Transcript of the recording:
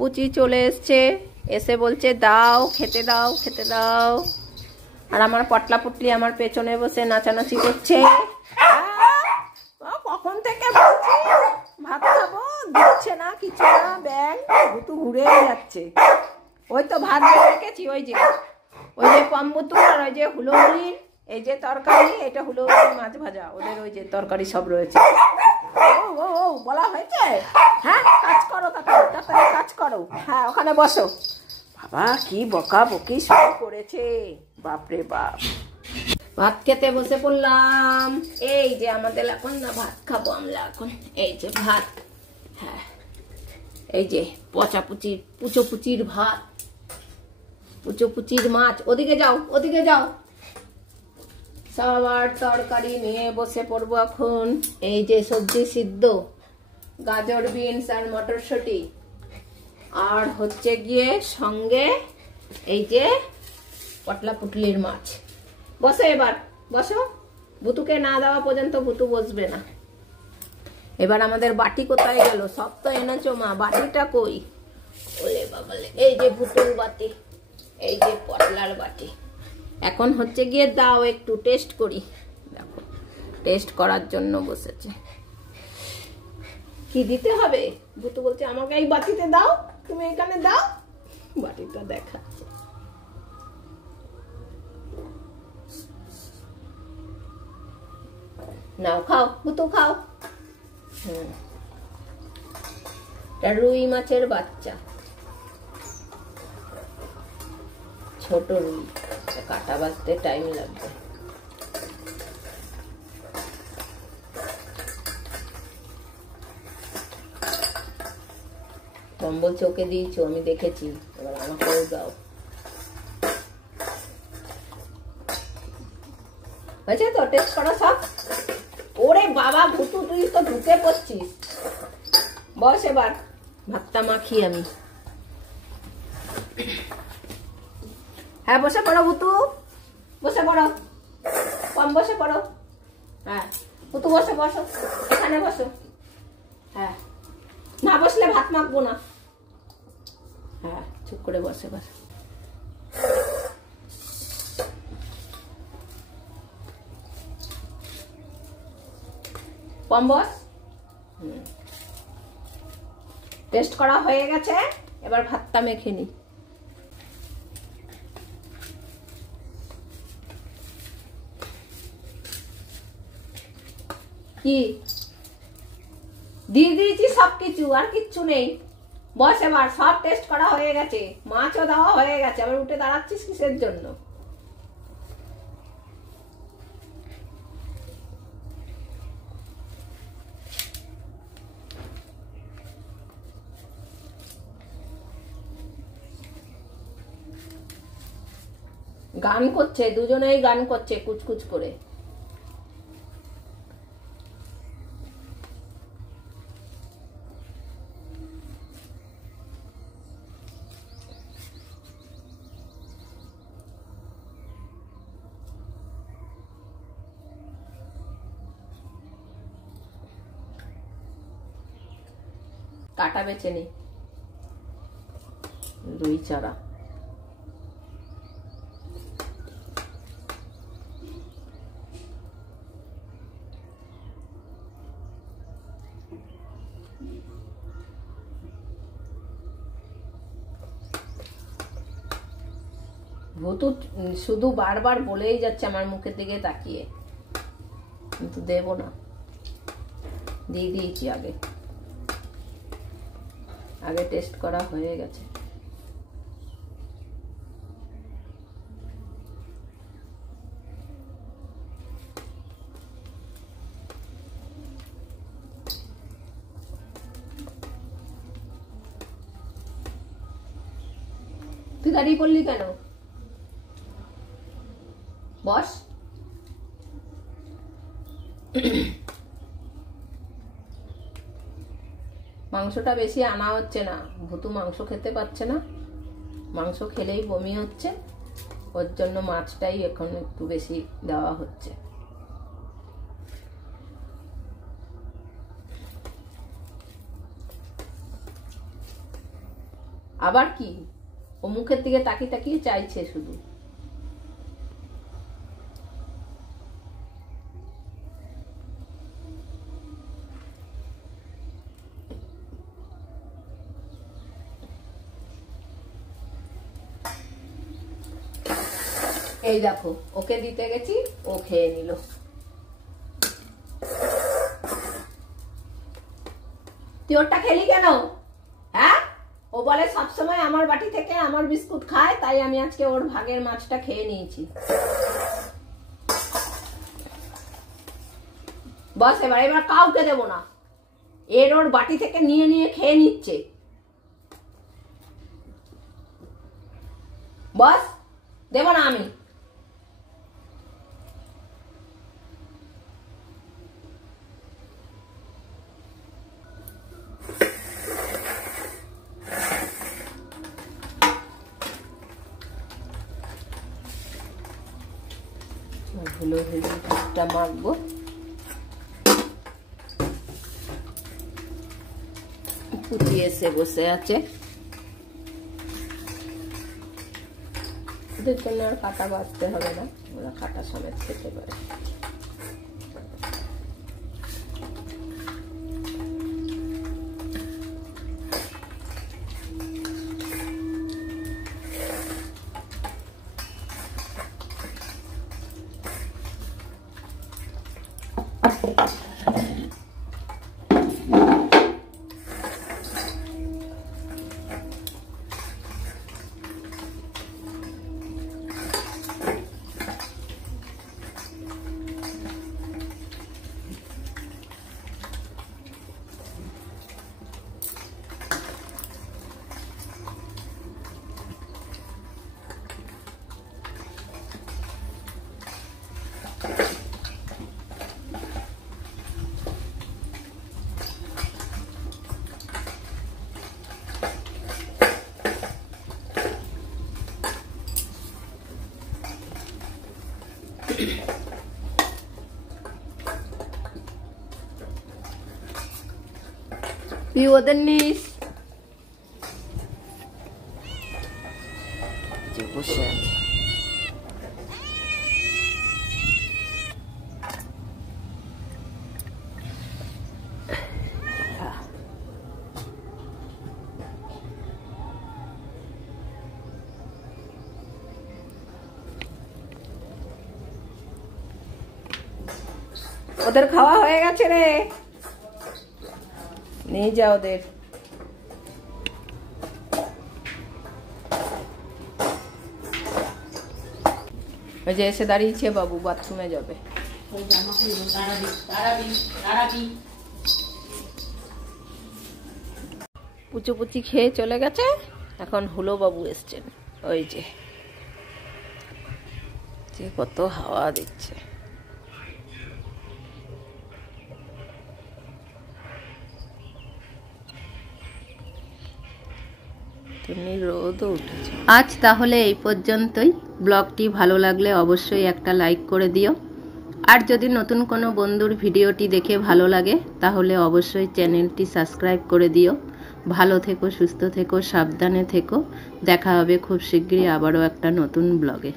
পুচি চলে এসছে, এসে বলছে দাও খেতে দাও খেতে দাও। আর আমার পটলা পুটলি আমার পেছনে বসে নাচানাচি করছে। কখন থেকে বলছি ভাত খাবো, দিচ্ছে না কিছু না, ব্যাং ভুতু ঘুরে যাচ্ছে। ওই তো ভাত দিয়ে রেখেছি, ওই যে পম্বুতু আর ওই যে হুলোহুলি, এই যে তরকারি, এটা হুলোহুলি মাছ ভাজা, ওদের ওই যে তরকারি সব রয়েছে। ও ও ও বলা হয়েছে, হ্যাঁ কাজ করো তাড়াতাড়ি কাজ করো, হ্যাঁ ওখানে বসো। বাবা কি বকা বকি শুরু করেছে, বাপরে বাপ। ভাত খেতে বসে পড়লাম। এই যে আমাদের এখন না ভাত খাবো আমরা এখন, এই যে ভাত, হ্যাঁ এই যে পুচো পুচির ভাত, পুচো পুচির মাছ। ওদিকে যাও ওদিকে যাও। সবার তরকারি নিয়ে বসে পড়বো এখন। এই যে সবজি সিদ্ধ, গাজর বিনস আর মটরশুঁটি, আর হচ্ছে গিয়ে সঙ্গে এই যে পটলা পুটলির মাছ। বসো এবার বসো, ভুতুকে না দেওয়া পর্যন্ত ভুতু বসবে না। এবার আমাদের বাটি কোথায় গেল? সব তো এনেছো মা, বাটিটা কই? ওলে বাবালে, এই যে ভুতুর বাটি, এই যে পটলার বাটি। এখন হচ্ছে গিয়ে দাও একটু টেস্ট করি। দেখো টেস্ট করার জন্য বসেছে। কি দিতে হবে? ভুতু বলছে আমাকে এই বাটিতে দাও, তুমি এখানে দাও। বাটিটা দেখাচ্ছে। নাও খাও ভুতু খাও। রুই মাছের বাচ্চা, ছোট রুই, কাটা বাঁচতে টাইম লাগবে। কম্বল চোখে দিয়েছো, আমি দেখেছি, এবার আমাকেও দাও। হয়েছে তো টেস্ট করো সব? ওরে বাবা ভুতু তুই তো ঢুকে পড়ছিস। বস এবার ভাতটা মাখি আমি। হ্যাঁ বসে পড়ো ভুতু, বসে পড়ো, কম বসে পড়ো। হ্যাঁ ভুতু বসে বসো, এখানে বসো। হ্যাঁ না বসলে ভাত মাখবো না। হ্যাঁ চুপ করে বসে বসে। কম বস। টেস্ট করা হয়ে গেছে, এবার ভাতটা মেখে নি। কি দিয়ে দিয়েছি সবকিছু, আর কিচ্ছু নেই। বস এবার, সব টেস্ট করা হয়ে গেছে, মাছও দেওয়া হয়ে গেছে। আবার উঠে দাঁড়াচ্ছিস কিসের জন্য? গান করছে, দুজনেই গান করছে কুচকুচ করে। কাটা বেছে নি, রুই চারা। ভুতু শুধু বারবার বলেই যাচ্ছে আমার মুখের দিকে তাকিয়ে, কিন্তু দেব না। দিয়ে দিয়েছি আগে, আগে টেস্ট করা হয়ে গেছে। তুই দাঁড়িয়ে পড়লি কেন? বস। মাংসটা বেশি আনা হচ্ছে না, ভুতু মাংস খেতে পাচ্ছে না, মাংস খেলেই বমি হচ্ছে, ওর জন্য মাছটাই এখন একটু বেশি দেওয়া হচ্ছে। আবার কি, ও মুখের দিকে তাকিয়ে তাকিয়ে চাইছে শুধু। এই দেখো, ওকে দিতে গেছি, ও খেয়ে নিল। তুই ওরটা খেলি কেন? হ্যাঁ, ও বলে সবসময় আমার বাটি থেকে আমার বিস্কুট খায়, তাই আমি আজকে ওর ভাগের মাছটা খেয়ে নিয়েছি। বস, এবার কাউকে দেবো না, এর ওর বাটি থেকে নিয়ে নিয়ে খেয়ে নিচ্ছে। বস, দেবো না আমি। হলুদটা মাখবো। পুঁটি এসে বসে আছে, ওদের জন্য আর কাটা বাঁচতে হবে না, ওরা কাটা সমেত খেতে পারে। তুই ওদের নিস, বসে আছে। ওদের খাওয়া হয়ে গেছে রে, নিয়ে যা ওদের। ওই যে এসে দাঁড়িয়েছে বাবু, বাথরুমে যাবে। পুচু পুচি খেয়ে চলে গেছে, এখন হুলো বাবু এসছেন। ওই যে কত হাওয়া দিচ্ছে। আজ তাহলে এই পর্যন্তই। ব্লগটি ভালো লাগলে অবশ্যই একটা লাইক করে দিও, আর যদি নতুন কোনো বন্ধুর ভিডিওটি দেখে ভালো লাগে তাহলে অবশ্যই চ্যানেলটি সাবস্ক্রাইব করে দিও। ভালো থেকো, সুস্থ থেকো, সাবধানে থেকো। দেখা হবে খুব শীঘ্রই আবারও একটা নতুন ব্লগে।